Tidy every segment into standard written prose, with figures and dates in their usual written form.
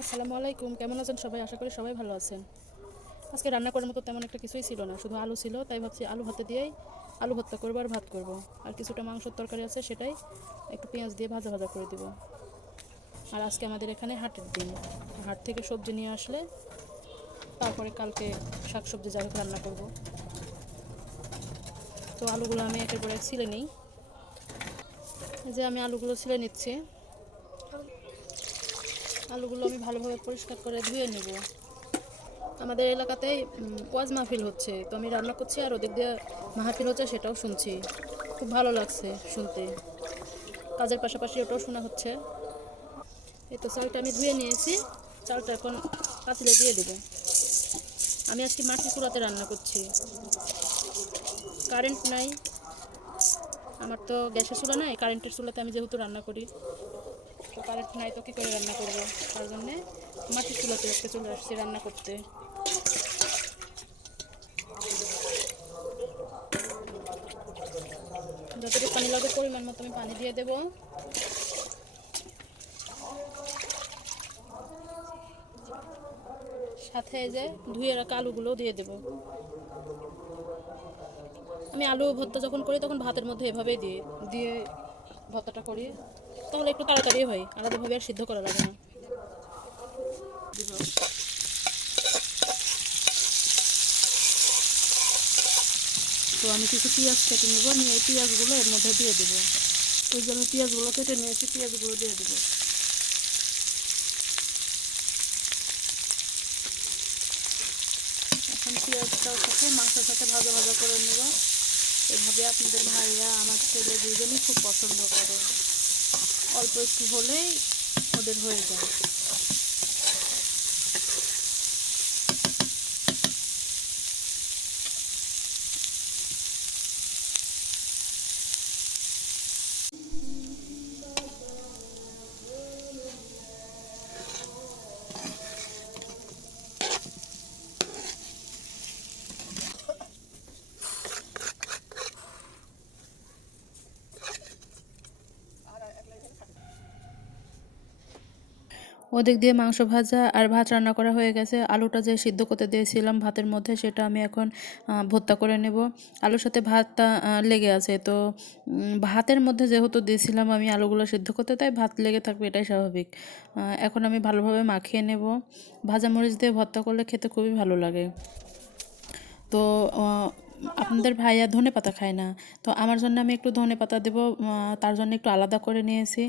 আসসালামু আলাইকুম, কেমন আছেন সবাই? আশা করি সবাই ভালো আছেন। আজকে রান্না করার মতো তেমন একটা কিছুই ছিল না, শুধু আলু ছিল। তাই ভাবছি আলু ভাতে দিয়েই আলু ভর্তা করবো আর ভাত করব। আর কিছুটা মাংসের তরকারি আছে, সেটাই একটু পেঁয়াজ দিয়ে ভাজা ভাজা করে দিব। আর আজকে আমাদের এখানে হাটের দিন, হাট থেকে সবজি নিয়ে আসলে তারপরে কালকে শাকসবজি যাই হোক রান্না করব। তো আলুগুলো আমি একের পর এক ছিলে নিই। এই যে আমি আলুগুলো ছিলে নিচ্ছি। আলুগুলো আমি ভালোভাবে পরিষ্কার করে ধুয়ে নেব। আমাদের এলাকাতেই ওয়াজ মাহফিল হচ্ছে, তো আমি রান্না করছি আর ওদিক দিয়ে মাহফিল হচ্ছে, সেটাও শুনছি। খুব ভালো লাগছে শুনতে, কাজের পাশাপাশি ওটাও শোনা হচ্ছে। এই তো চালটা আমি ধুয়ে নিয়েছি, চালটা এখন পাতিলে দিয়ে দেবো। আমি আজকে মাটির চুলাতে রান্না করছি, কারেন্ট নাই। আমার তো গ্যাসের চুলা নাই, কারেন্টের চুলাতে আমি যেহেতু রান্না করি, তো কারেন্ট নাই তো কী করে রান্না করব। তার জন্যে মাটির চুলাতে আজকে চলে আসছি রান্না করতে। যতটুকু পানি লাগবে পরিমাণ মতো আমি পানি দিয়ে দেবো। সাথে যে ধুয়ে রাখা আলুগুলোও দিয়ে দেবো। আমি আলু ভর্তা যখন করি তখন ভাতের মধ্যে এভাবেই দিয়ে দিয়ে ভর্তাটা করি, তাহলে একটু তাড়াতাড়ি হয়, আলাদাভাবে আর সিদ্ধ করা লাগে না। তো আমি কিছু পেঁয়াজ কেটে নেবো, নিয়ে এই পেঁয়াজগুলো এর মধ্যে দিয়ে দেবো। ওই যে আমি পেঁয়াজগুলো কেটে নিয়েছি, পেঁয়াজগুলো দিয়ে দেবো। এখন পেঁয়াজটার সাথে মাংসের সাথে ভাজা ভাজা করে নেব। এভাবে আপনাদের ভাইয়া আমার ছেলে দুজনই খুব পছন্দ করে, অল্প একটু হলেই ওদের হয়ে যায়। ওদিক দিয়ে মাংস ভাজা আর ভাত রান্না করা হয়ে গেছে। আলুটা যে সিদ্ধ করতে দিয়েছিলাম ভাতের মধ্যে, সেটা আমি এখন ভর্তা করে নেব। আলুর সাথে ভাতটা লেগে আছে, তো ভাতের মধ্যে যেহেতু দিয়েছিলাম আমি আলুগুলো সিদ্ধ করতে, তাই ভাত লেগে থাকবে, এটাই স্বাভাবিক। এখন আমি ভালোভাবে মাখিয়ে নেব। ভাজা মরিচ দিয়ে ভর্তা করলে খেতে খুবই ভালো লাগে। তো আপনাদের ভাইয়া ধনে পাতা খায় না, তো আমার জন্য আমি একটু ধনে পাতা দেবো। তার জন্য একটু আলাদা করে নিয়েছি।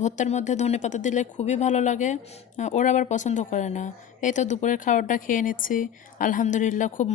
ভর্তার মধ্যে ধনে পাতা দিলে খুবই ভালো লাগে, ওরা আবার পছন্দ করে না। এই তো দুপুরের খাবারটা খেয়ে নিচ্ছি, আলহামদুলিল্লাহ খুব